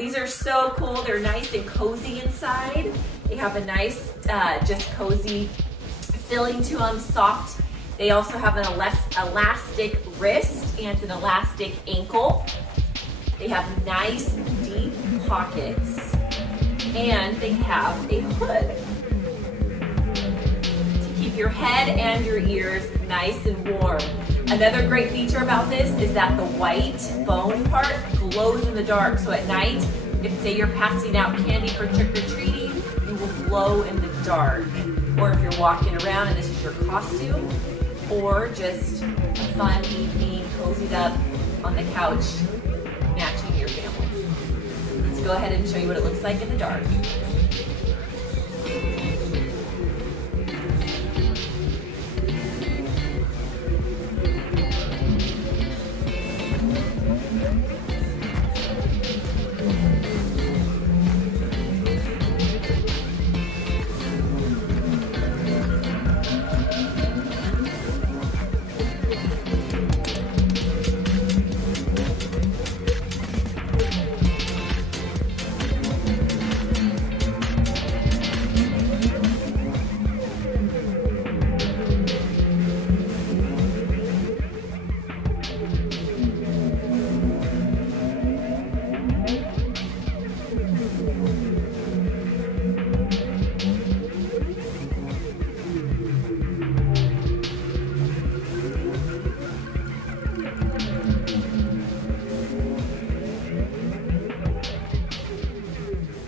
These are so cool. They're nice and cozy inside. They have a nice, just cozy filling to them, soft. They also have an elastic wrist and an elastic ankle. They have nice deep pockets, and they have a hood to keep your head and your ears nice and warm. Another great feature about this is that the white bone part glows in the dark. So at night, if say you're passing out candy for trick-or-treating, you will glow in the dark. Or if you're walking around and this is your costume, or just a fun evening, cozied up on the couch, matching your family. Let's go ahead and show you what it looks like in the dark.